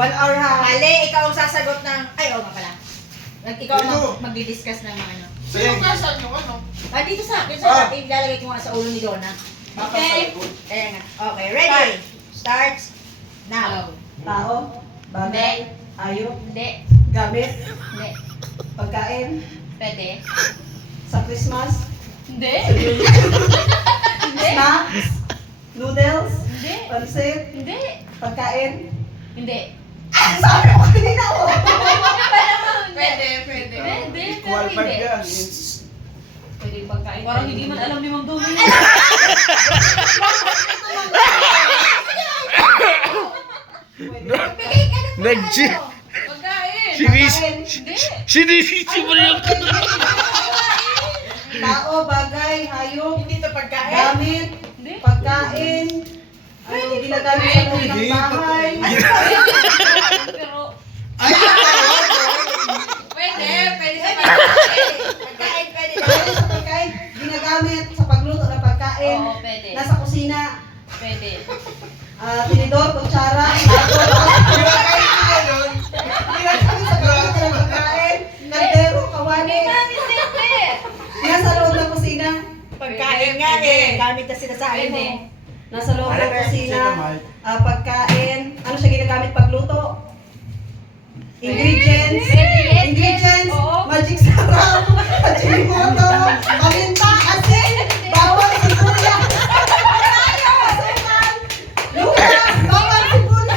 1 hour ha. Mali, ikaw ang sasagot ng... Ay, oo nga pala. Ikaw ang magdi-discuss ng mga ano. Sa'yo nga saan yung ano? Dito sa akin, sa ilalagay ko nga sa ulo ni Donna. Okay? Kaya nga. Okay, ready? Starts now. Tao, bagay, hayop, Hindi. gamit, Hindi. pagkain, Pwede. sa Christmas, Hindi. snacks, noodles, Hindi. pansit, Hindi. pagkain. Hindi. Sabi ko kanina ko. Pwede. Pwede, pero hindi. Pwede yung pagkain. Parang hindi man alam ni Ma'am Domi. Nagji. Pagkain. Sinisimulan ko. Tao, bagay, hayop, Hindi to pagkain. gamit, Hindi. pagkain, ano ginagamit sa loob ng bahay. Pero, Pwede sa pagkain. Pagkain, pwede na. Pwede sa pagkain, ginagamit sa pagluto ng pagkain. oo, pwede. Nasa kusina, Pwede. tinidor, kutsara, plato, ginagamit sa pagluto ng pagkain, kaldero, kawali. Hindi. Nasa loob ng kusina, Pagkain nga eh. Gamit na sinasabi mo. Pwede. nasa loob ng kusina, pagkain, ano siya ginagamit pagluto? Ingredients, Pwede. ingredients, Oo. magic sarap, ajinomoto, paminta, asin, bawang, sibuyas, asukal, lupa, bawang, sibuyas,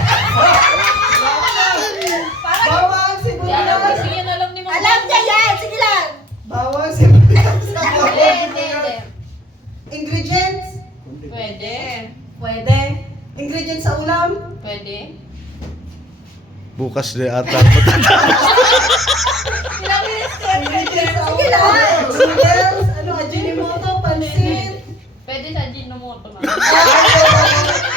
bawang, Hindi alam sibuyas, kasi yan alam ni Ma'am Alam niya yan! Sige lang! bawang, sibuyas, Hindi. ingredients, Pwede. pwede, ingredients sa ulam, Pwede. Bukas na ata ako. ingredients sa Sige lang. ulam, noodles, ano, ajinomoto, pansit, Pwede sa Ajinomoto na.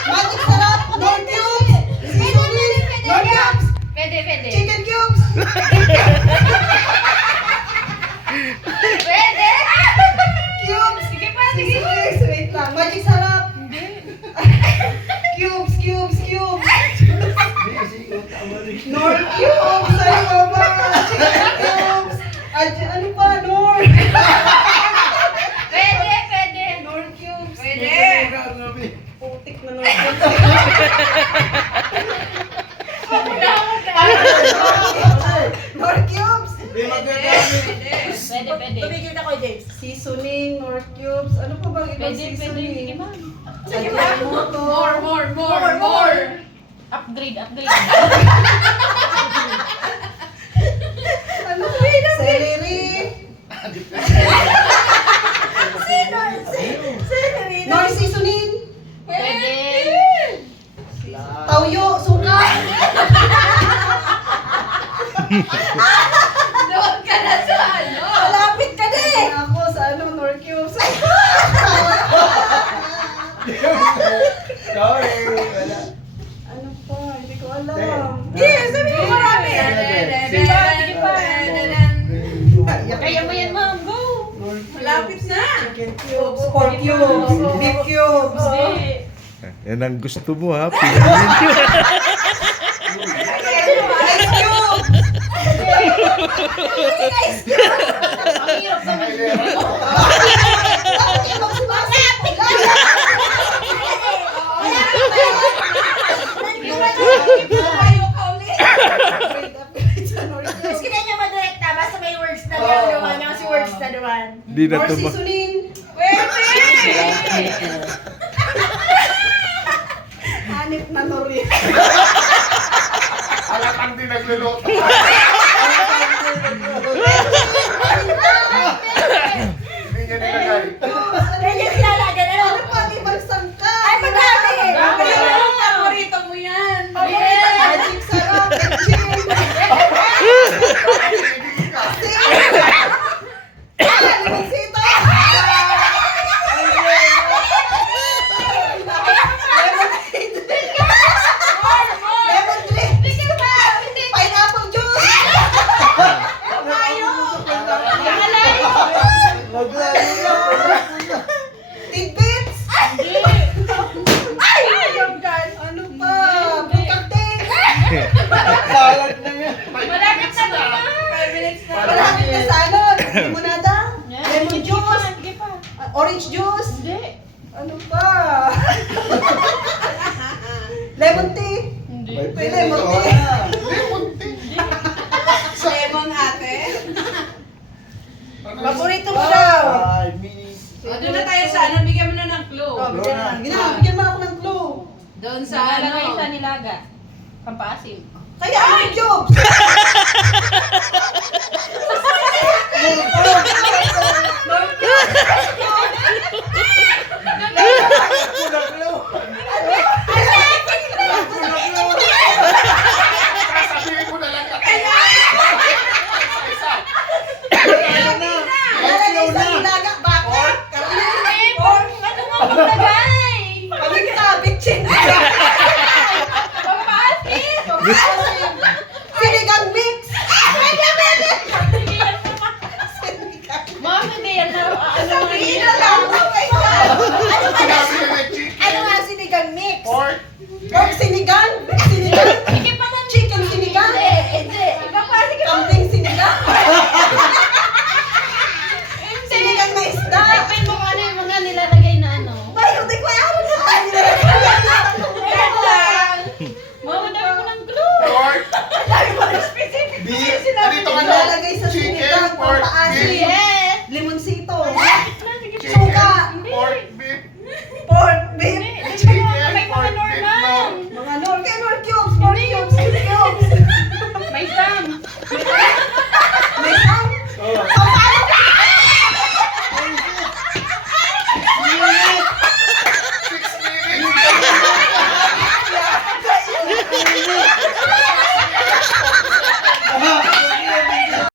magic sarap, nor cubes, seasoning, nor cubes, Pwede. chicken cubes, Pwede. cubes, Sige pa, sige. seasonings, wait lang, magic sarap, Hindi. cubes, nor cubes, ay baba, chicken cubes, ano pa, nor, Pwede. nor cubes, putik na nor cubes, nor cubes, Pwede. Tumigil na ko, James. seasoning, nor cubes, ano pa bang ibang Pwede. Sige seasoning? ma'am. Ajinomoto, More. Upgrade. ano, celery, nor seasoning, Pwede. tauyo, suka, Doon ka na sa ano. Malapit ka na eh! ako sa ano, nor cubes. Ano pa? Hindi ko alam. Yes, sabi mo marami. Sige pa. Kaya mo yan, ma'am. Go. Malapit na. Chicken cubes, pork cubes, beef cubes. Hindi. Yan ang gusto mo ha. Piliin ko. Ice cube! Ang hirap naman. Bakit ibang sumasipot lang? Upgrade sa nor Mas cubes. kita niya madirekta, basta may words na naman niya kasi words na naman. Hindi na Nor tuma... seasoning. Hanip na nor yun. Alatang din nagluluto. Hindi niya nilagay. Ganyan nilalagyan, ano? Ano pa? Ibang sangka. Ay, madami! Paborito mo yan. Magic sarap. Chicken. Limonsito. Lemon drink. Pineapple juice. Maglayo. Orange juice. Hindi. Ano pa? Lemon tea. Hindi. May lemon tea. Lemon ate. Ano? Paborito mo daw. O, doon na tayo sa ano, bigyan mo na ng clue. Oh, bigyan na. Bigyan mo ako ng clue. Doon sa ano, sa nilaga. Pampasim. Kaya ang cubes. Sasabihin mo na lang ka. Isa-isa. Lalagay sa nilaga. Bakit? Ano nga maglagay? Paminta, bitchin. Pampasim! Sinigang mix. Mom, hindi yan na. Ano Sabihin na lang. Oh my God. Sinabi na may chicken. Ano nga sinigang mix? Pork. Pork sinigang. Sinigang. Sige pa man. Chicken sinigang. Hindi. Pampasim ka. Kambing sinigang. Sinigang na isda. Typein mo kung ano yung mga nilalagay na ano. Ay, hindi ko alam na tayo. Yan lang. Mom, ang dami mo ng clue. Pork. Beef. Dito ka na. Nilalagay sa Chicken, sinigang. pork, Pampaasim. beef. Yes. Limonsito. Chicken. Suka. Pork. Beef. Pork. Beef. Chicken. May mga Pork. Beef. normal. No. Mga nor. Kaya nor cubes. Pork cubes.